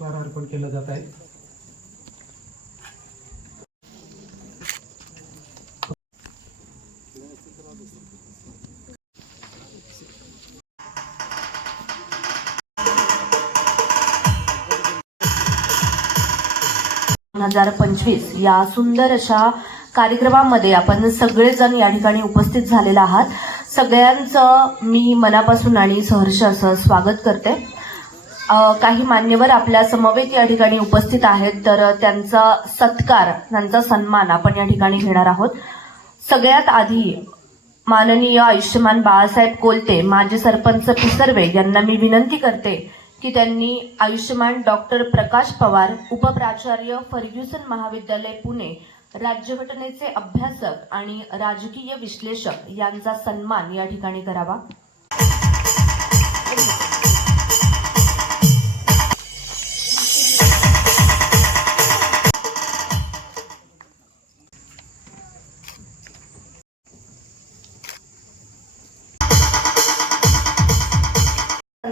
पुष्पहार अर्पण केला जात आहे. दोन हजार पंचवीस या सुंदर अशा कार्यक्रमामध्ये आपण सगळेजण या ठिकाणी उपस्थित झालेला आहात. सगळ्यांचं मी मनापासून आणि सहर्ष असं स्वागत करते. काही मान्यवर आपल्या समवेत या ठिकाणी उपस्थित आहेत तर त्यांचा सत्कार त्यांचा सन्मान आपण या ठिकाणी घेणार आहोत. सगळ्यात आधी माननीय आयुष्यमान बाळासाहेब कोलते माजी सरपंच पिसर्वे यांना मी विनंती करते की त्यांनी आयुष्यमान डॉक्टर प्रकाश पवार उपप्राचार्य फर्ग्युसन महाविद्यालय पुणे राज्यघटनेचे अभ्यासक आणि राजकीय विश्लेषक यांचा सन्मान या ठिकाणी करावा.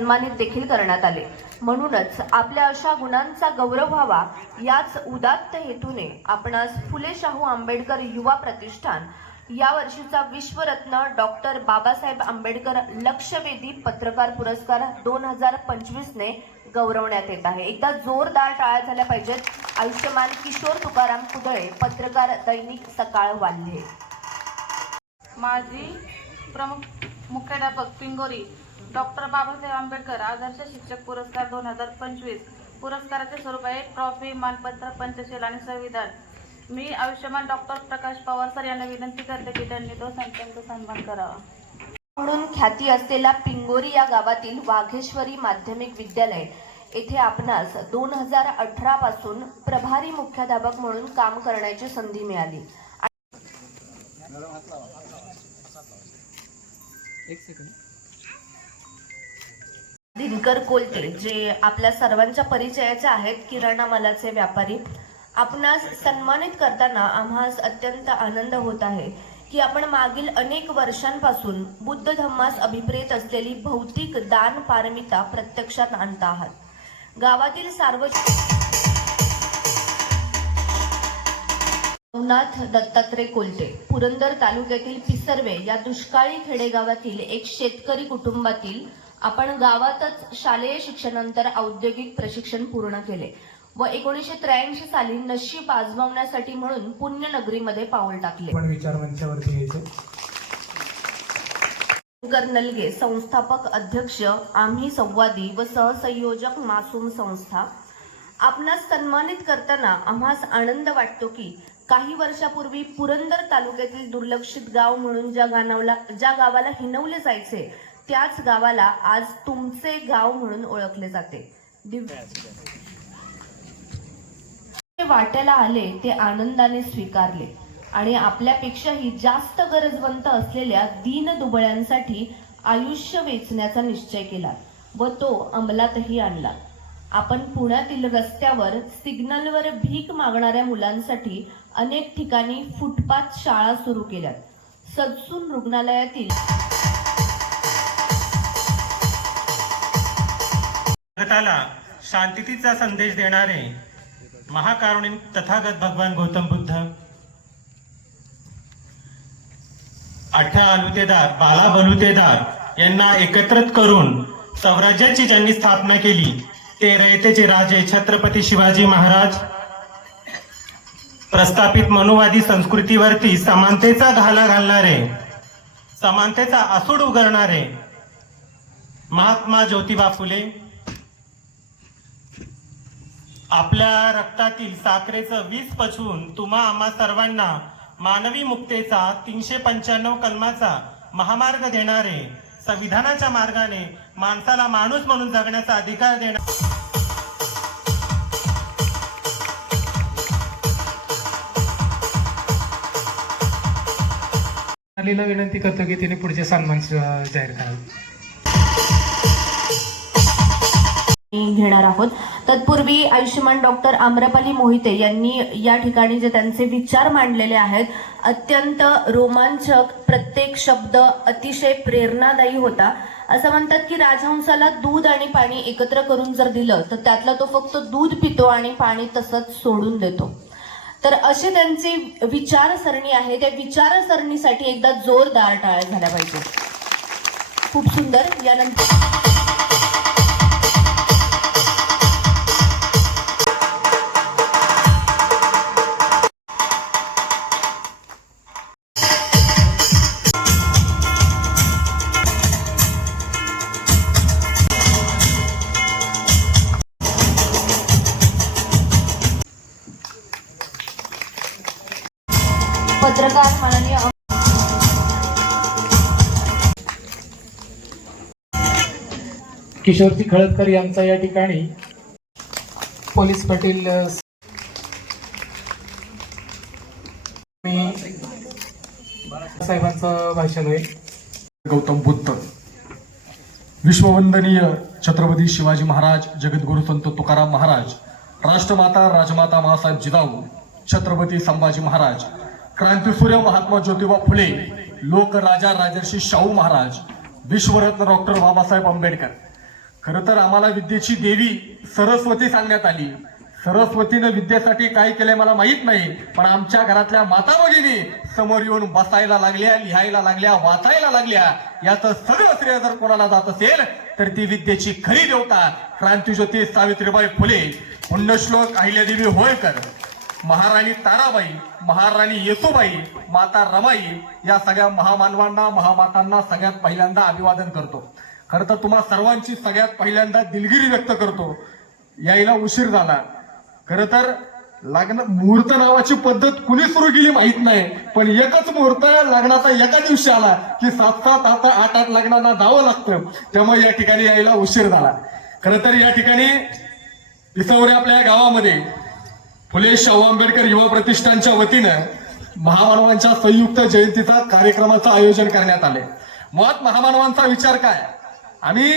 सन्मानित देखील करण्यात आले. म्हणूनच आपल्या अशा गुणांचा गौरव व्हावा याच उदात्त हेतूने आपणास फुले शाहू आंबेडकर युवा प्रतिष्ठान या वर्षीचा विश्वरत्न डॉक्टर बाबासाहेब आंबेडकर लक्षवेधी पत्रकार पुरस्कार दोन हजार पंचवीसने गौरवण्यात येत आहे. एकदा जोरदार टाळ्या झाल्या पाहिजेत. आयुष्यमान किशोर तुकाराम कुदळे पत्रकार दैनिक सकाळ वाल्हे. माझी प्रमुख मुख्याध्यापक पिंगोरी डॉक्टर बाबासाहेब आंबेडकर आदर्श शिक्षक पुरस्कार दोन हजार पंचवीस. पुरस्काराचे स्वरूप आहे ट्रॉफी मानपत्र पंचशील आणि संविधान. मी आयुष्यमान डॉक्टर प्रकाश पवार सर यांना विनंती करते की त्यांनी तो त्यांचा सन्मान करावा. म्हणून ख्याती असलेल्या पिंगोरी या गावातील वाघेश्वरी माध्यमिक विद्यालय येथे आपणास दोन हजार अठरा पासून प्रभारी मुख्याध्यापक म्हणून काम करण्याची संधी मिळाली. दिनकर कोलते जे आपल्या सर्वांच्या परिचयाचे आहेत किराणा मालाचे व्यापारी. आपणास सन्मानित करताना आम्हास अत्यंत आनंद होत आहे की आपण मागील अनेक वर्षांपासून बुद्ध धम्मास अभिप्रेत असलेली भौतिक दान पारमिता प्रत्यक्षात आणता आहात. गावातील सार्वजनिक दत्तात्रय कोलते पुरंदर तालुक्यातील पिसर्वे या दुष्काळी खेडेगावातील एक शेतकरी कुटुंबातील आपण गावातच शालेय शिक्षणानंतर औद्योगिक प्रशिक्षण पूर्ण केले व एकोणीसशे त्र्याऐंशी साली नशीब आजमावण्यासाठी म्हणून पुण्यनगरीमध्ये पाऊल टाकले. आपण विचारमंचावरती यायचे. शंकर नलगे संस्थापक अध्यक्ष आम्ही संवादी व सहसंयोजक मासूम संस्था. आपणास सन्मानित करताना आम्हास आनंद वाटतो की काही वर्षापूर्वी पुरंदर तालुक्यातील दुर्लक्षित गाव म्हणून ज्या ज्या गावाला हिनवले जायचे त्याच गावाला आज तुमचे गाव म्हणून ओळखले जाते. दिव्य जे वाट्याला आले ते आनंदाने स्वीकारले. आणि आपल्यापेक्षाही जास्त गरजवंत असलेल्या दीन दुबळ्यांसाठी आयुष्य वेचण्याचा निश्चय केला व तो अंमलातही आणला. आपण पुण्यातील रस्त्यावर सिग्नलवर भीक मागणाऱ्या मुलांसाठी अनेक ठिकाणी फुटपाथ शाळा सुरू केल्यात. सदसून रुग्णालयातील जगताला शांततेचा संदेश देणारे महाकारुणिक तथागत भगवान गौतम बुद्ध अठरा अलुतेदार बाला बलुतेदार यांना एकत्रित करून स्वराज्याची ज्यांनी स्थापना केली ते रयतेचे राजे छत्रपती शिवाजी महाराज प्रस्थापित मनुवादी संस्कृतीवरती समानतेचा घाला घालणारे समानतेचा आसूड उघडणारे महात्मा ज्योतिबा फुले आपल्या रक्तातील साखरेचं वीस पचवून तुम्हा आम्हा सर्वांना मानवी मुक्तेचा तीनशे पंच्याण्णव कलमाचा महामार्ग देणारे संविधानाच्या मार्गाने माणसाला माणूस म्हणून जगण्याचा अधिकार देणार विनंती करतो की तिने पुढचे सन्मान जाहीर करावे. घेणार आहोत. तत्पूर्वी आयुष्यमान डॉक्टर आम्रपाली मोहिते यांनी या ठिकाणी जे त्यांचे विचार मांडलेले आहेत अत्यंत रोमांचक प्रत्येक शब्द अतिशय प्रेरणादायी होता. असं म्हणतात की राजहंसाला दूध आणि पाणी एकत्र करून जर दिलं तर त्यातला तो फक्त दूध पितो आणि पाणी तसंच सोडून देतो. तर अशी त्यांची विचारसरणी आहे. त्या विचारसरणीसाठी एकदा जोरदार टाळ्या झाल्या पाहिजे खूप सुंदर. यानंतर किशोरजी खळदकर यांचा या ठिकाणी पोलीस पाटील साहेबांचं भाषण होईल. गौतम बुद्ध. विश्ववंदनीय छत्रपती शिवाजी महाराज जगद्गुरु संत तुकाराम महाराज राष्ट्रमाता राजमाता महासाहेब जिजाऊ छत्रपती संभाजी महाराज क्रांतीसूर्य महात्मा ज्योतिबा फुले लोकराजा राजर्षी शाहू महाराज विश्वरत्न डॉक्टर बाबासाहेब आंबेडकर. खरं तर आम्हाला विद्येची देवी सरस्वती सांगण्यात आली. सरस्वतीनं विद्येसाठी काय केलंय मला माहीत नाही पण आमच्या घरातल्या माता भगिनी समोर येऊन बसायला लागल्या लिहायला लागल्या वाचायला लागल्या. याचं सगळं श्रेय जर कोणाला जात असेल तर ती विद्येची खरी देवता क्रांतीज्योती सावित्रीबाई फुले. पुण्यश्लोक अहिल्यादेवी होळकर महाराणी ताराबाई महाराणी येसुबाई माता रमाई या सगळ्या महामानवांना महामातांना सगळ्यात पहिल्यांदा अभिवादन करतो. खरं तर तुम्हा सर्वांची सगळ्यात पहिल्यांदा दिलगिरी व्यक्त करतो. यायला उशीर झाला. खरं तर लग्न मुहूर्त नावाची पद्धत कुणी सुरू केली माहीत नाही. पण एकच मुहूर्त लग्नाचा एका दिवशी आला की सात सात आता आठ आठ लग्नांना जावं लागतं. त्यामुळे या ठिकाणी यायला उशीर झाला. खरं तर या ठिकाणी इसवरे आपल्या गावामध्ये फुले शाहू आंबेडकर युवा प्रतिष्ठानच्या वतीनं महामानवांच्या संयुक्त जयंतीचा कार्यक्रमाचं आयोजन करण्यात आले मुळात महामानवांचा विचार काय? आम्ही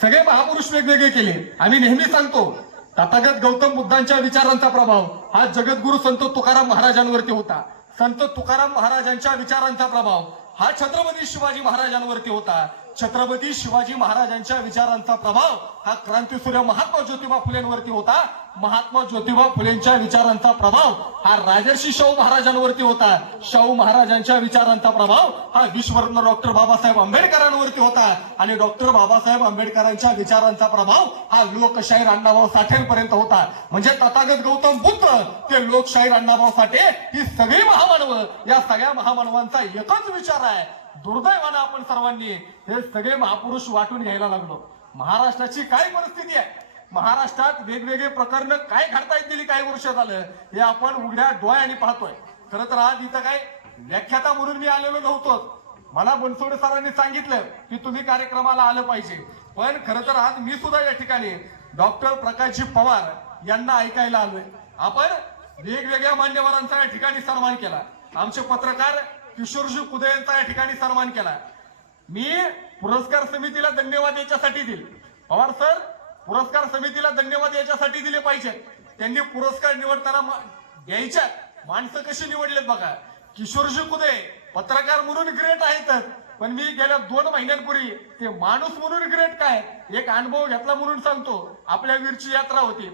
सगळे महापुरुष वेगवेगळे केले. आम्ही नेहमी सांगतो तथागत गौतम बुद्धांच्या विचारांचा प्रभाव हा जगद्गुरु संत तुकाराम महाराजांवरती होता. संत तुकाराम महाराजांच्या विचारांचा प्रभाव हा छत्रपती शिवाजी महाराजांवरती होता. छत्रपती शिवाजी महाराजांच्या विचारांचा प्रभाव हा क्रांतीसूर्य महात्मा ज्योतिबा फुलेंवरती होता. महात्मा ज्योतिबा फुलेंच्या विचारांचा प्रभाव हा राजर्षी शाहू महाराजांवरती होता. शाहू महाराजांच्या विचारांचा प्रभाव हा विश्वरत्न डॉक्टर बाबासाहेब आंबेडकरांवरती होता. आणि डॉक्टर बाबासाहेब आंबेडकरांच्या विचारांचा प्रभाव हा लोकशाहीर अण्णाभाऊ साठेंपर्यंत होता. म्हणजे तथागत गौतम बुद्ध ते लोकशाहीर अण्णाभाऊ साठे ही सगळी महामानव या सगळ्या महामानवांचा एकच विचार आहे. दुर्दैवानं आपण सर्वांनी हे सगळे महापुरुष वाटून घ्यायला लागलो. महाराष्ट्राची काय परिस्थिती आहे? महाराष्ट्रात वेगवेगळे प्रकरण काय घडतायत गेली काही वर्ष झालं हे आपण उघड्या डोळ्याने पाहतोय. खरं तर आज इथं काय व्याख्याता म्हणून मी आलेलो नव्हतो मला बनसोडे सरांनी सांगितलं की तुम्ही कार्यक्रमाला आलं पाहिजे. पण खरं तर आज मी सुद्धा या ठिकाणी डॉक्टर प्रकाशजी पवार यांना ऐकायला आलोय. आपण वेगवेगळ्या मान्यवरांचा या ठिकाणी सन्मान केला. आमचे पत्रकार किशोरजी कुदे यांचा या ठिकाणी सन्मान केला मी पुरस्कार समितीला धन्यवाद याच्यासाठी दिले. पवार सर पुरस्कार समितीला धन्यवाद याच्यासाठी दिले पाहिजे. त्यांनी पुरस्कार निवडताना घ्यायच्या. द्यायच्या माणसं कशी निवडलेत बघा. किशोरजी कुदे पत्रकार म्हणून ग्रेट आहेतच पण मी गेल्या दोन महिन्यांपूर्वी ते माणूस म्हणून ग्रेट काय? एक अनुभव घेतला म्हणून सांगतो. आपल्या वीरची यात्रा होती.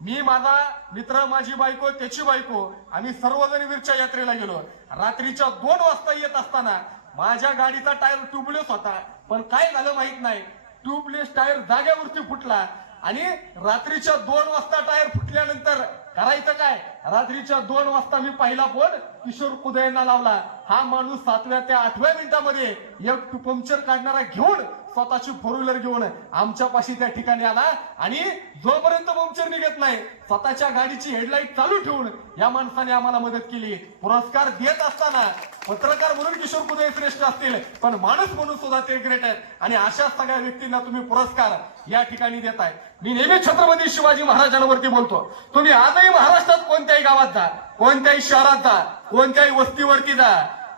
मी माझा मित्र माझी बायको त्याची बायको आम्ही सर्वजण वीरच्या यात्रेला गेलो. रात्रीच्या दोन वाजता येत असताना माझ्या गाडीचा टायर ट्यूबलेस होता. पण काय झालं माहीत नाही. ट्यूबलेस टायर जाग्यावरती फुटला आणि रात्रीच्या दोन वाजता टायर फुटल्यानंतर करायचं काय? रात्रीच्या दोन वाजता मी पहिला फोन किशोर कुदयांना लावला. हा माणूस सातव्या ते आठव्या मिनिटामध्ये एक पंक्चर काढणारा घेऊन स्वतःची फोर व्हीलर घेऊन आमच्या पाशी त्या ठिकाणी आला आणि जोपर्यंत पंक्चर निघत नाही स्वतःच्या गाडीची हेडलाईट चालू ठेवून या माणसाने आम्हाला मदत केली. पुरस्कार देत असताना पत्रकार म्हणून किशोर कुदय श्रेष्ठ असतील पण माणूस म्हणून सुद्धा ते ग्रेट आहेत. आणि अशा सगळ्या व्यक्तींना तुम्ही पुरस्कार या ठिकाणी देताय. मी नेहमी छत्रपती शिवाजी महाराजांवरती बोलतो. तुम्ही आजही महाराष्ट्रात कोणत्याही गावात जा कोणत्याही शहरात जा कोणत्याही वस्तीवरती जा.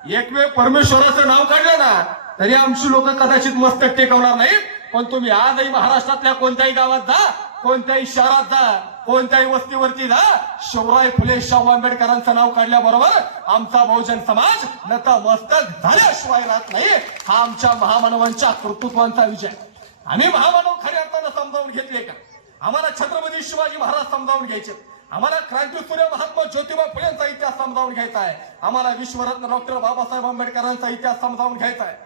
एक वेळ परमेश्वराचं नाव काढलं ना तरी आमची लोक कदाचित मस्तक टेकवणार नाहीत. पण तुम्ही आजही महाराष्ट्रातल्या कोणत्याही गावात जा कोणत्याही शहरात जा कोणत्याही वस्तीवरती जा. शिवराय फुले शाहू आंबेडकरांचं नाव काढल्याबरोबर आमचा बहुजन समाज नतमस्तक झाल्याशिवाय राहत नाही. हा आमच्या महामानवांच्या कर्तृत्वांचा विजय. आम्ही महामानव खऱ्या अर्थानं समजावून घेतले का? आम्हाला छत्रपती शिवाजी महाराज समजावून घ्यायचे. आम्हाला क्रांतीसूर्य महात्मा ज्योतिबा फुलेंचा इतिहास समजावून घ्यायचा आहे. आम्हाला विश्वरत्न डॉक्टर बाबासाहेब आंबेडकरांचा इतिहास समजावून घ्यायचा आहे.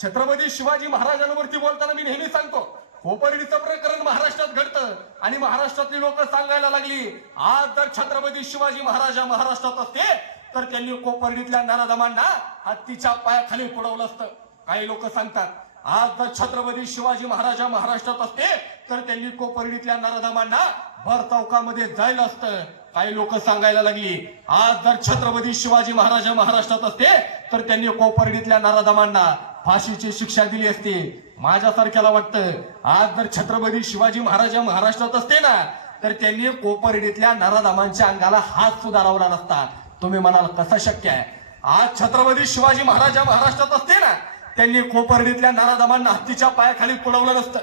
छत्रपती शिवाजी महाराजांवरती बोलताना मी नेहमी सांगतो कोपर्डीचं प्रकरण महाराष्ट्रात घडतं आणि महाराष्ट्रातली लोक सांगायला लागली आज जर छत्रपती शिवाजी महाराज महाराष्ट्रात असते तर त्यांनी कोपर्डीतल्या नारादमांना हत्तीच्या पायाखाली पुढवलं असतं. काही लोक सांगतात आज जर छत्रपती शिवाजी महाराज महाराष्ट्रात असते तर त्यांनी कोपर्डीतल्या नराधमांना भर चौकामध्ये जाईल असतं. काही लोक सांगायला लागली आज जर छत्रपती शिवाजी महाराज महाराष्ट्रात असते तर त्यांनी कोपर्डीतल्या नराधमांना फाशीची शिक्षा दिली असती. माझ्यासारख्याला वाटतं आज जर छत्रपती शिवाजी महाराज महाराष्ट्रात असते ना तर त्यांनी कोपर्डीतल्या नराधमांच्या अंगाला हात सुद्धा लावला नसता. तुम्ही म्हणाल कसं शक्य आहे? आज छत्रपती शिवाजी महाराज महाराष्ट्रात असते ना त्यांनी कोपर्डीतल्या नारादमांना हत्तीच्या पायाखाली पुडवलं नसतं.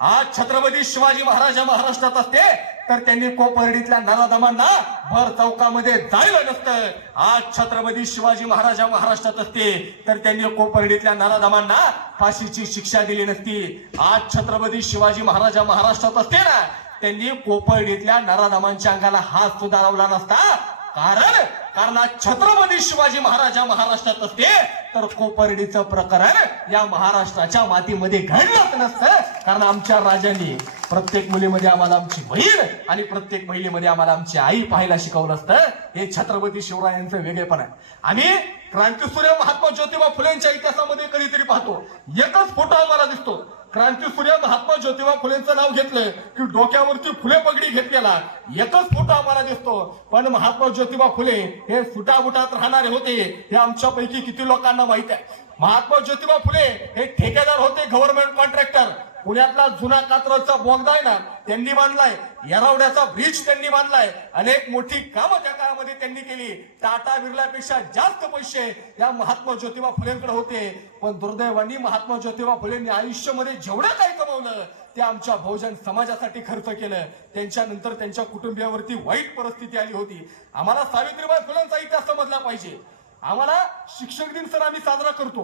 आज छत्रपती शिवाजी महाराज महाराष्ट्रात असते तर त्यांनी कोपर्डीतल्या नराधमांना भर चौकामध्ये जायलं नसतं. आज छत्रपती शिवाजी महाराज महाराष्ट्रात असते तर त्यांनी कोपर्डीतल्या नराधमांना फाशीची शिक्षा दिली नसती. आज छत्रपती शिवाजी महाराज महाराष्ट्रात असते ना त्यांनी कोपर्डीतल्या नराधमांच्या अंगाला हात सुधारवला नसता. कारण कारण छत्रपती शिवाजी महाराजा महाराष्ट्रात असते तर कोपर्डीचं प्रकरण या महाराष्ट्राच्या मातीमध्ये घडलंच नसतं. कारण आमच्या राजांनी प्रत्येक मुलीमध्ये आम्हाला आमची बहीण आणि प्रत्येक महिलेमध्ये आम्हाला आमची आई पाहायला शिकवलं असतं. हे छत्रपती शिवरायांचं वेगळेपण आहे. आम्ही क्रांतीसूर्य महात्मा ज्योतिबा फुलेंच्या इतिहासामध्ये कधीतरी पाहतो. एकच फोटो आम्हाला दिसतो. क्रांतीसूर्य महात्मा ज्योतिबा फुलेंचं नाव घेतलं. की डोक्यावरती फुले पगडी घेतलेला. एकच फोटो आम्हाला दिसतो. पण महात्मा ज्योतिबा फुले हे सुटाबुटात राहणारे होते. हे आमच्यापैकी किती लोकांना माहीत आहे? महात्मा ज्योतिबा फुले हे ठेकेदार होते गव्हर्नमेंट कॉन्ट्रॅक्टर पुण्यातला जुना कात्रचा बोगदा आहे ना त्यांनी बांधलाय. येरवड्याचा ब्रिज त्यांनी बांधलाय. अनेक मोठी कामं त्या काळामध्ये त्यांनी केली. टाटा बिर्लापेक्षा जास्त पैसे या महात्मा ज्योतिबा फुलेंकडे होते. पण दुर्दैवानी महात्मा ज्योतिबा फुलेंनी आयुष्यामध्ये जेवढं काही कमवलं ते आमच्या बहुजन समाजासाठी खर्च केलं. त्यांच्यानंतर त्यांच्या कुटुंबियावरती वाईट परिस्थिती आली होती. आम्हाला सावित्रीबाई फुलेंचा इतिहास समजला पाहिजे. आम्हाला शिक्षक दिन सर आम्ही साजरा करतो.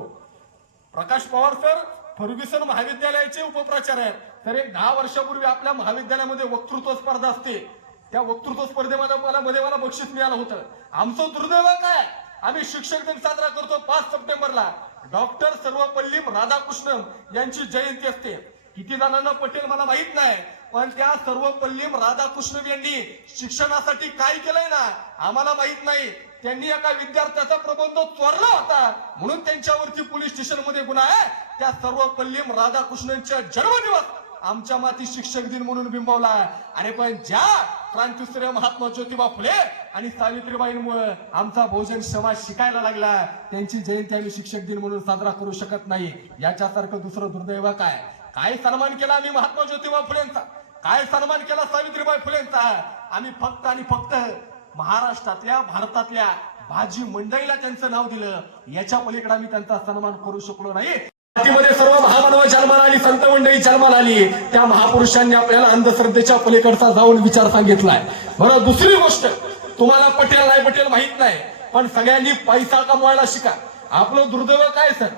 प्रकाश पवार सर फर्ग्युसन महाविद्यालयाचे उपप्राचार्य आहेत. तर एक दहा वर्षापूर्वी आपल्या महाविद्यालयामध्ये वक्तृत्व स्पर्धा असते. त्या वक्तृत्व स्पर्धेमध्ये मला मध्ये मला बक्षीस मिळालं होतं. आमचं दुर्दैव काय? आम्ही शिक्षक दिन साजरा करतो पाच सप्टेंबरला. डॉक्टर सर्वपल्ली राधाकृष्णन यांची जयंती असते. किती जणांना पटेल मला माहीत नाही पण त्या सर्वपल्लीम राधाकृष्णन यांनी शिक्षणासाठी काय केलंय ना आम्हाला माहीत नाही. त्यांनी एका विद्यार्थ्याचा प्रबंध चोरला होता. म्हणून त्यांच्यावरती पोलीस स्टेशनमध्ये गुन्हा आहे. त्या सर्व पल्लीम राधाकृष्णनच्या जन्मदिवस आमच्या माती शिक्षक दिन म्हणून बिंबवला आणि पण ज्या क्रांतीसूर्य महात्मा ज्योतिबा फुले आणि सावित्रीबाईंमुळे आमचा भोजन समाज शिकायला लागला त्यांची जयंती आम्ही शिक्षक दिन म्हणून साजरा करू शकत नाही. याच्यासारखं दुसरं दुर्दैव काय? काय सन्मान केला आम्ही महात्मा ज्योतिबा फुलेंचा? काय सन्मान केला सावित्रीबाई फुलेंचा? आम्ही फक्त आणि फक्त महाराष्ट्रातल्या भारतातल्या भाजी मंडईला त्यांचं नाव दिलं. याच्या पलीकडे आम्ही त्यांचा सन्मान करू शकलो नाही. जातीमध्ये सर्व महामानव जन्माला आली संत मंडळी जन्माला आली. त्या महापुरुषांनी आपल्याला अंधश्रद्धेच्या पलीकडचा जाऊन विचार सांगितलाय. बरं दुसरी गोष्ट तुम्हाला पटेल नाही पटेल माहीत नाही पण सगळ्यांनी पैसा कमवायला शिका. आपलं दुर्दैव काय सर?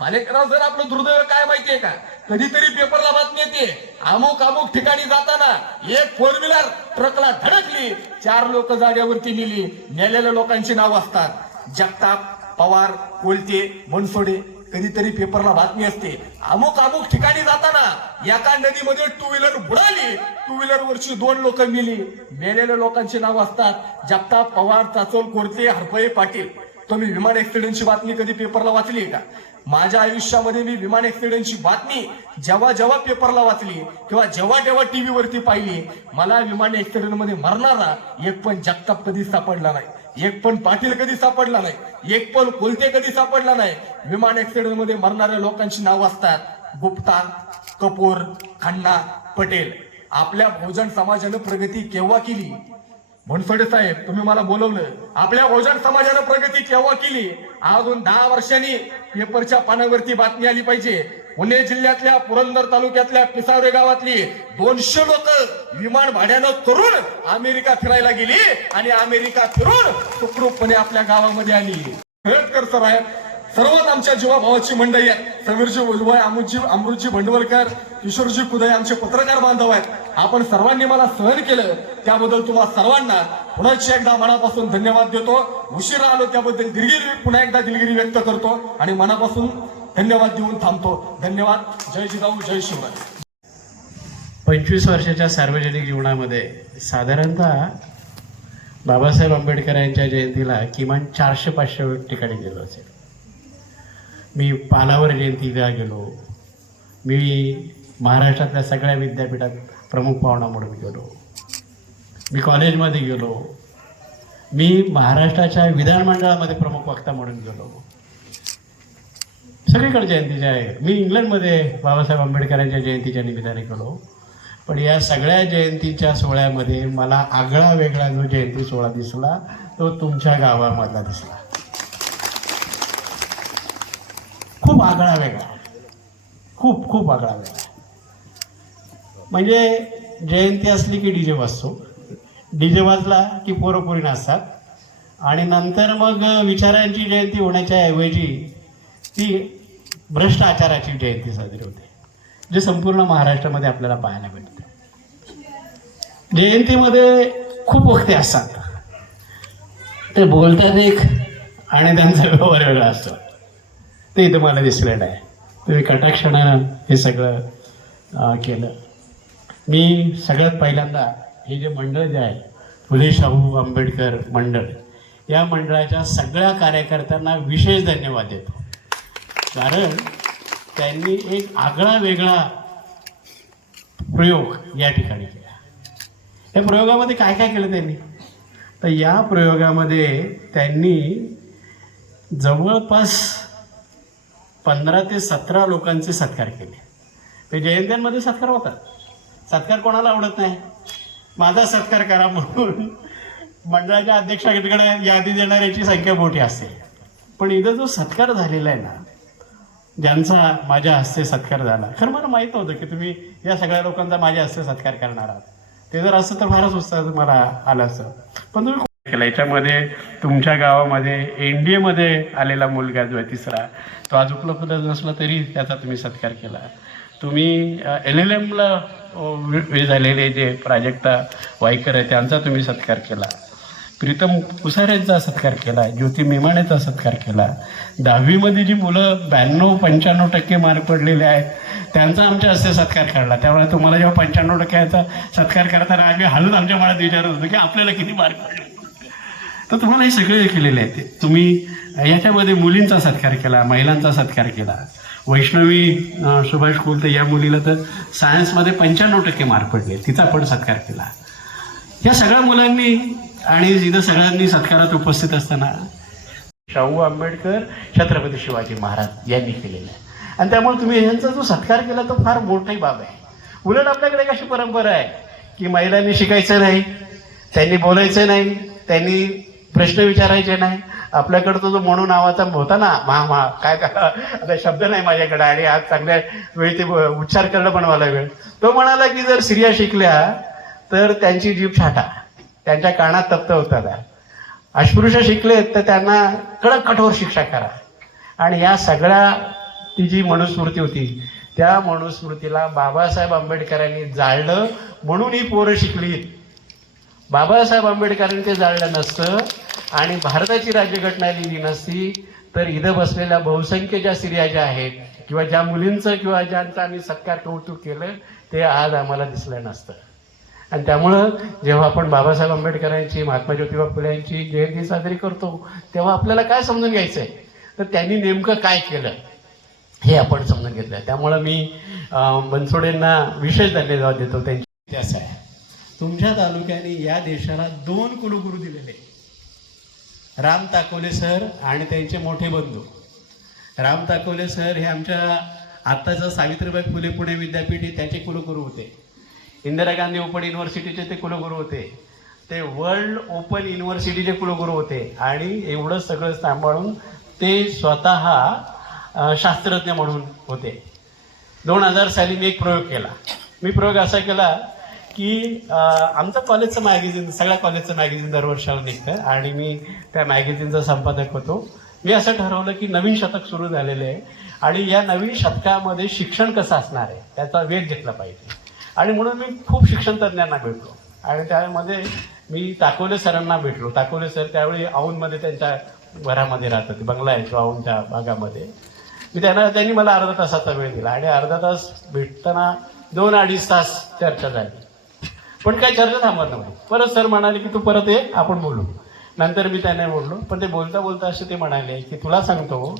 मालेकराव सर आपलं दुर्दैव काय माहितीये का? कधीतरी पेपरला बातमी येते. अमुक अमुक ठिकाणी जाताना एक फोर व्हीलर ट्रकला धडकली. चार लोक जागेवरती नेली. नेलेल्या लोकांची नाव असतात. जगताप पवार कोलते मनसोडे. कधीतरी पेपरला बातमी असते. अमुक अमुक ठिकाणी जाताना एका नदीमध्ये टू व्हीलर बुडाली. टू व्हीलर वरची दोन लोक मिली. मेलेल्या लोकांची नाव असतात. जगताप पवार चाचोल कोरते हरपये पाटील. तुम्ही विमान ऍक्सिडेंटची बातमी कधी पेपरला वाचली का? माझ्या आयुष्यामध्ये मी विमान ऍक्सिडेंटची बातमी जेव्हा जेव्हा पेपरला वाचली किंवा जेव्हा जेव्हा टीव्हीवरती पाहिली मला विमान ऍक्सिडेंटमध्ये मरणारा एक पण जगताप कधी सापडला नाही. एक पण पाटील कधी सापडला नाही. एक पण कोलते कधी सापडला नाही. विमान ऍक्सिडेंटमध्ये मरणाऱ्या लोकांची नाव असतात. गुप्ता कपूर खन्ना पटेल. आपल्या बहुजन समाजानं प्रगती केव्हा केली? बनसोडे साहेब तुम्ही मला बोलवलं. आपल्या बहुजन समाजानं प्रगती केव्हा केली? अजून दहा वर्षांनी पेपरच्या पानावरती बातमी आली पाहिजे. पुणे जिल्ह्यातल्या पुरंदर तालुक्यातल्या पिसावरे गावातली दोनशे लोक विमान भाड्यानं करून अमेरिका फिरायला गेली आणि अमेरिका फिरून सुखरूपपणे आपल्या गावामध्ये आली. कर सर आहेत सर्वच आमच्या जीवाभावाची मंडळी आहेत समीरजी उजवळ अमृतजी अमृतजी भंडवलकर किशोरजी कुदय आमचे पत्रकार बांधव आहेत. आपण सर्वांनी मला सहन केलं त्याबद्दल तुम्हा सर्वांना पुन्हा एकदा मनापासून धन्यवाद देतो. उशिरा आलो त्याबद्दल दिलगिरी पुन्हा एकदा दिलगिरी व्यक्त करतो आणि मनापासून धन्यवाद देऊन थांबतो. धन्यवाद. जय जिजाऊ जय शिवराय. पंचवीस वर्षाच्या सार्वजनिक जीवनामध्ये साधारणतः बाबासाहेब आंबेडकर यांच्या जयंतीला किमान चारशे पाचशे ठिकाणी गेलो असेल. मी पालावर जयंतीला गेलो. मी महाराष्ट्रातल्या सगळ्या विद्यापीठात प्रमुख पाहुणा म्हणून गेलो. मी कॉलेजमध्ये गेलो. मी महाराष्ट्राच्या विधानमंडळामध्ये प्रमुख वक्ता म्हणून गेलो. सगळीकडे जयंतीच्या आहे. मी इंग्लंडमध्ये बाबासाहेब आंबेडकरांच्या जयंतीच्या निमित्ताने गेलो. पण या सगळ्या जयंतीच्या सोहळ्यामध्ये मला आगळा वेगळा जो जयंती सोहळा दिसला तो तुमच्या गावामधला दिसला. खूप आगळा वेगळा खूप खूप आगळा वेगळा म्हणजे जयंती असली की डीजे वाजतो. डीजे वाजला की पोरं नाचतात. आणि नंतर मग विचारांची जयंती होण्याच्या ऐवजी ती भ्रष्ट आचाराची जयंती साजरी होते जे संपूर्ण महाराष्ट्रामध्ये आपल्याला पाहायला मिळते जयंतीमध्ये खूप वक्ते असतात. ते बोलतात एक आणि त्यांचा व्यवहार वेगळा असतो. ते इथं मला दिसलेलं आहे. तुम्ही कटाक्षणानं हे सगळं केलं. मी सगळ्यात पहिल्यांदा हे जे मंडळ जे आहे फुले शाहू आंबेडकर मंडळ या मंडळाच्या सगळ्या कार्यकर्त्यांना विशेष धन्यवाद देतो. कारण त्यांनी एक आगळा वेगळा प्रयोग या ठिकाणी केला. या प्रयोगामध्ये काय काय केलं त्यांनी? तर या प्रयोगामध्ये त्यांनी जवळपास पंधरा ते सतरा लोकांचे सत्कार केले. ते जयंत्यांमध्ये सत्कार होतात. सत्कार कोणाला आवडत नाही? माझा सत्कार करा म्हणून मंडळाच्या अध्यक्षाकडे यादी देणाऱ्याची संख्या मोठी असते. पण इथं जो सत्कार झालेला आहे ना ज्यांचा माझ्या हस्ते सत्कार झाला खरं मला माहीत नव्हतं की तुम्ही या सगळ्या लोकांचा माझ्या हस्ते सत्कार करणार आहात. ते जर असं तर फारच उत्साह मला आलं असं पण तुम्ही केलं. याच्यामध्ये तुमच्या गावामध्ये एन डी एमध्ये आलेला मुलगा जो आहे तिसरा तो आज उपलब्ध नसला तरी त्याचा तुम्ही सत्कार केला. तुम्ही एल एल एमला झालेले जे प्राजक्ता वाईकर आहे त्यांचा तुम्ही सत्कार केला. प्रीतम कुसारेचा सत्कार केला ज्योती मेमानेचा सत्कार केला. दहावीमध्ये जी मुलं ब्याण्णव पंच्याण्णव टक्के मार्क पडलेले आहेत त्यांचा आमच्या हस्ते सत्कार काढला. त्यामुळे तुम्हाला जेव्हा पंच्याण्णव टक्क्याचा सत्कार करताना आम्ही हलून आमच्या मनात विचारत होतो की आपल्याला किती मार्क पडले? तर तुम्हाला हे सगळे केलेले आहेत. तुम्ही याच्यामध्ये मुलींचा सत्कार केला महिलांचा सत्कार केला. वैष्णवी सुभाष कुलते या मुलीला तर सायन्समध्ये पंच्याण्णव टक्के मार्क पडले. तिचा पण सत्कार केला. या सगळ्या मुलांनी आणि जिथं सगळ्यांनी सत्कारात उपस्थित असताना शाहू आंबेडकर छत्रपती शिवाजी महाराज यांनी केलेला आहे. आणि त्यामुळे तुम्ही यांचा जो सत्कार केला तो फार मोठी बाब आहे. उलट आपल्याकडे कशी परंपरा आहे की महिलांनी शिकायचं नाही त्यांनी बोलायचं नाही त्यांनी प्रश्न विचारायचे नाही. आपल्याकडं तो जो म्हणून नावाचा होता ना महा महा काय करा आता शब्द नाही माझ्याकडे आणि आज चांगल्या वेळी ते उच्चार करणं पण मला वेळ. तो म्हणाला की जर स्त्रिया शिकल्या तर त्यांची जीभ छाटा. त्यांच्या कानात तप्त होतात अस्पृश्य शिकलेत तर त्यांना कडक कठोर शिक्षा करा. आणि या सगळ्या ती जी मनुस्मृती होती त्या मनुस्मृतीला बाबासाहेब आंबेडकरांनी जाळलं म्हणून ही पोरं शिकली बाबासाहेब आंबेडकरांनी ते जाळलं नसतं आणि भारताची राज्यघटना लिहिली नसती तर इथं बसलेल्या बहुसंख्य ज्या स्त्रिया ज्या आहेत किंवा ज्या मुलींचं किंवा ज्यांचं आम्ही सत्कार कौतुक केलं ते आज आम्हाला दिसलं नसतं. आणि त्यामुळं जेव्हा आपण बाबासाहेब आंबेडकरांची महात्मा ज्योतिबा फुले यांची जयंती साजरी करतो तेव्हा आपल्याला काय समजून घ्यायचं आहे तर त्यांनी नेमकं काय केलं हे आपण समजून घेतलं त्यामुळं मी बनसोडेंना विशेष धन्यवाद देतो. त्यांची इतिहास आहे. तुमच्या तालुक्याने या देशाला दोन कुलगुरू दिलेले. राम ताकोले सर आणि त्यांचे मोठे बंधू. राम ताकोले सर हे आमच्या आत्ताचं सावित्रीबाई फुले पुणे विद्यापीठ हे त्याचे कुलगुरू होते. इंदिरा गांधी ओपन युनिव्हर्सिटीचे ते कुलगुरू होते. ते वर्ल्ड ओपन युनिव्हर्सिटीचे कुलगुरू होते आणि एवढं सगळं सांभाळून ते स्वतः शास्त्रज्ञ म्हणून होते. दोन हजार साली मी एक प्रयोग केला. मी प्रयोग असा केला की आमचं कॉलेजचं मॅगझिन सगळ्या कॉलेजचं मॅगझिन दरवर्षाला निघतं आणि मी त्या मॅगझिनचा संपादक होतो. मी असं ठरवलं की नवीन शतक सुरू झालेलं आहे आणि या नवीन शतकामध्ये शिक्षण कसं असणार आहे त्याचा वेग घेतला पाहिजे. आणि म्हणून मी खूप शिक्षण तज्ज्ञांना भेटलो आणि त्यामध्ये मी ताकोले सरांना भेटलो. ताकोले सर त्यावेळी औंधमध्ये त्यांच्या घरामध्ये राहत होते बंगला आहे तो औंधच्या भागामध्ये. मी त्यांना त्यांनी मला अर्धा तासाचा वेळ दिला आणि अर्धा तास भेटताना दोन अडीच तास चर्चा झाली. पण काही चर्चा थांबत नव्हती परत सर म्हणाले की तू परत ये आपण बोलू. नंतर मी त्यांना बोललो पण ते बोलता बोलता असे ते म्हणाले की तुला सांगतो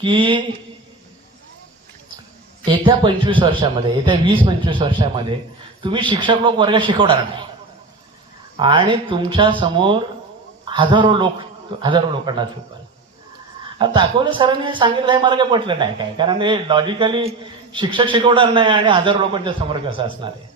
की येत्या पंचवीस वर्षामध्ये येत्या वीस पंचवीस वर्षामध्ये तुम्ही शिक्षक लोक वर्ग शिकवणार नाही. आणि तुमच्यासमोर हजारो लोक हजारो लोकांना शिकवाल आता दाखवले सरांनी हे सांगितलं हे मला काही पटलं नाही काय. कारण हे लॉजिकली शिक्षक शिकवणार नाही आणि हजारो लोकांच्या समोर कसं असणार आहे?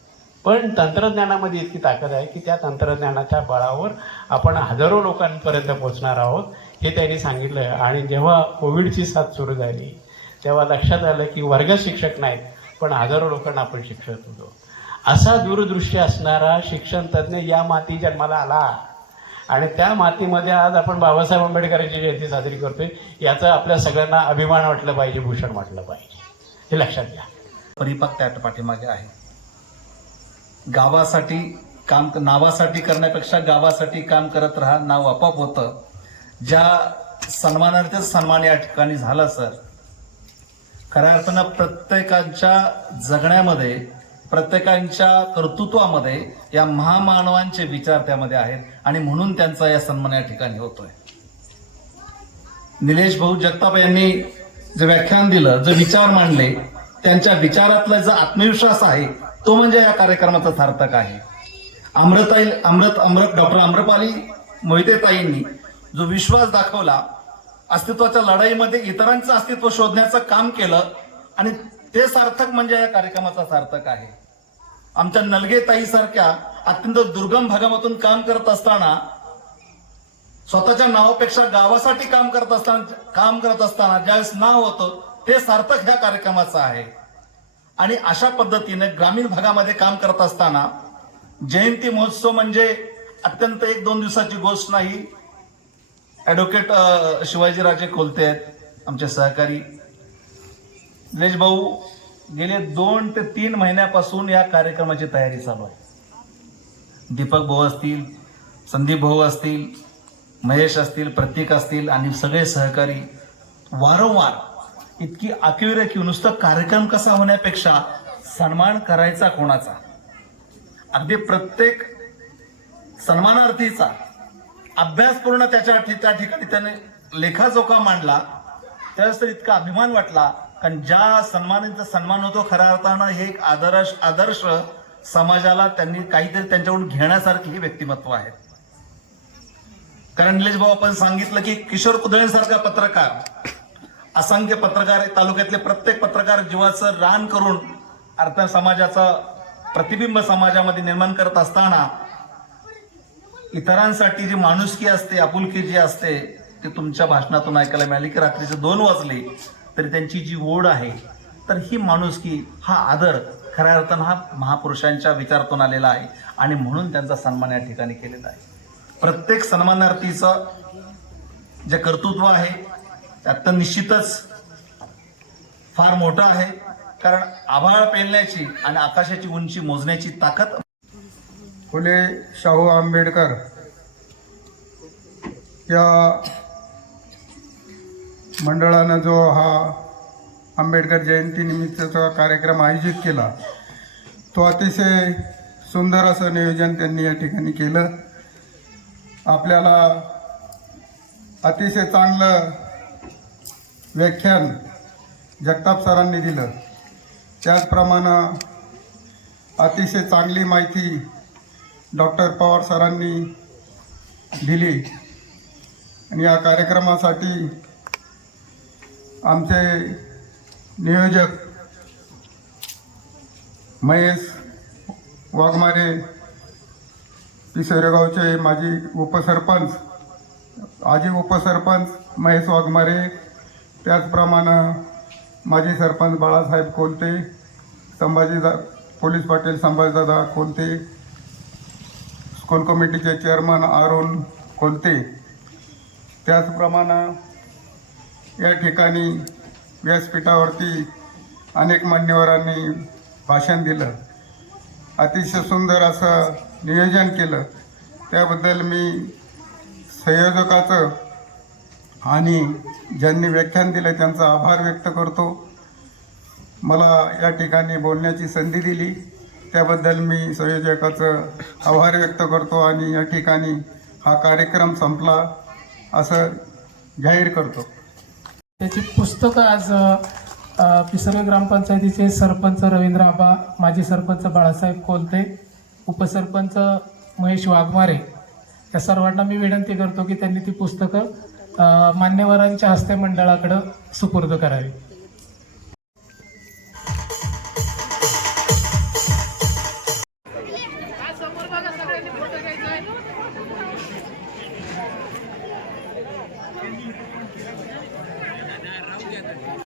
पण तंत्रज्ञानामध्ये इतकी ताकद आहे की त्या तंत्रज्ञानाच्या बळावर आपण हजारो लोकांपर्यंत पोचणार आहोत हे त्यांनी सांगितलं आणि जेव्हा कोविडची साथ सुरू झाली तेव्हा लक्षात आलं की वर्ग शिक्षक नाहीत पण हजारो लोकांना आपण शिक्षक होतो. असा दूरदृष्टी असणारा शिक्षण तज्ज्ञ या माती जन्माला आला. आणि त्या मातीमध्ये आज आपण बाबासाहेब आंबेडकरांची जयंती साजरी करतोय याचा आपल्या सगळ्यांना अभिमान वाटलं पाहिजे भूषण वाटलं पाहिजे. हे लक्षात घ्या. परिपाक पाठीमागे आहे. गावासाठी काम नावासाठी करण्यापेक्षा गावासाठी काम करत राहा नाव आपोआप होतं. ज्या सन्मानार्थच सन्मान या ठिकाणी झाला सर. खऱ्या अर्थानं प्रत्येकाच्या जगण्यामध्ये प्रत्येकांच्या कर्तृत्वामध्ये या महामानवांचे विचार त्यामध्ये आहेत आणि म्हणून त्यांचा या सन्मान या ठिकाणी होतोय. निलेश भाऊ जगताप यांनी जे व्याख्यान दिलं जे विचार मांडले त्यांच्या विचारातला जो आत्मविश्वास आहे तो म्हणजे या कार्यक्रमाचा सार्थक आहे. अमृताई अमृत अमृत डॉक्टर अम्रपाली मोहितेताईंनी जो विश्वास दाखवला अस्तित्वाच्या लढाईमध्ये इतरांचं अस्तित्व शोधण्याचं काम केलं आणि ते सार्थक म्हणजे या कार्यक्रमाचा सार्थक आहे. आमच्या नलगेताई सारख्या अत्यंत दुर्गम भागामधून काम करत असताना स्वतःच्या नावापेक्षा गावासाठी काम करत असताना काम करत असताना ज्यावेळेस नाव होतं ते सार्थक ह्या कार्यक्रमाचं आहे. आणि अशा पद्धतीने ग्रामीण भागामध्ये काम करत असताना जयंती महोत्सव म्हणजे अत्यंत एक दोन दिवसाची गोष्ट नाही. ॲडव्होकेट शिवाजीराजे खोलते आहेत आमचे सहकारी. निलेश भाऊ गेले दोन ते तीन महिन्यापासून या कार्यक्रमाची तयारी चालू आहे. दीपक भाऊ असतील संदीप भाऊ असतील महेश असतील प्रतीक असतील आणि सगळे सहकारी वारंवार इतकी आखीवर की नुसतं कार्यक्रम कसा होण्यापेक्षा सन्मान करायचा कोणाचा? अगदी प्रत्येक सन्मानार्थीचा अभ्यासपूर्ण त्याच्या त्या ठिकाणी त्याने लेखाजोखा मांडला त्यावेळेस तर इतका अभिमान वाटला. कारण ज्या सन्मानांचा सन्मान होतो खऱ्या अर्थानं हे एक आदर्श आदर्श समाजाला त्यांनी काहीतरी त्यांच्याकडून घेण्यासारखी हे व्यक्तिमत्व आहेत कारण निलेश भाऊ आपण सांगितलं की किशोर कुदळेंसारखा पत्रकार असंख्य पत्रकार तालुक्यातले प्रत्येक पत्रकार जीवाचं रान करून अर्थ समाजाचं प्रतिबिंब समाजामध्ये निर्माण करत असताना इतरांसाठी जी माणुसकी असते आपुलकी जी असते ती तुमच्या भाषणातून ऐकायला मिळाली की रात्रीचे दोन वाजले तरी त्यांची जी ओढ आहे तर ही माणुसकी हा आदर खऱ्या अर्थानं हा महापुरुषांच्या विचारातून आलेला आहे आणि म्हणून त्यांचा सन्मान या ठिकाणी केलेला आहे. प्रत्येक सन्मानार्थीचं जे कर्तृत्व आहे त्यात निश्चितच फार मोठं आहे. कारण आभाळ पेलण्याची आणि आकाशाची उंची मोजण्याची ताकद फुले शाहू आंबेडकर या मंडळानं जो हा आंबेडकर जयंतीनिमित्तचा कार्यक्रम आयोजित केला तो अतिशय सुंदर असं नियोजन त्यांनी या ठिकाणी केलं. आपल्याला अतिशय चांगलं व्याख्यान जगताप सरांनी दिलं. त्याचप्रमाणे अतिशय चांगली माहिती डॉक्टर पवार सरांनी दिली. आणि या कार्यक्रमासाठी आमचे नियोजक महेश वाघमारे पिसोरेगावचे माजी उपसरपंच आजी उपसरपंच महेश वाघमारे त्याचप्रमाणे माजी सरपंच बाळासाहेब कोलते संभाजीदा पोलीस पाटील संभाजीदादा कोलते स्कूल कमिटीचे चेअरमन अरुण कोलते त्याचप्रमाणे या ठिकाणी व्यासपीठावरती अनेक मान्यवरांनी भाषण दिलं. अतिशय सुंदर असं नियोजन केलं. त्याबद्दल मी संयोजकाचं आणि ज्यांनी व्याख्यान दिलं त्यांचा आभार व्यक्त करतो. मला या ठिकाणी बोलण्याची संधी दिली. त्याबद्दल मी संयोजकाचं आभार व्यक्त करतो आणि या ठिकाणी हा कार्यक्रम संपला असं जाहीर करतो. त्याची पुस्तकं आज अ, पिसर्ग ग्रामपंचायतीचे सरपंच रवींद्र आबा माजी सरपंच बाळासाहेब कोलते उपसरपंच महेश वाघमारे या सर्वांना मी विनंती करतो की त्यांनी ती पुस्तकं मान्यवरांच्या हस्ते मंडळाकडं सुपूर्द करावी.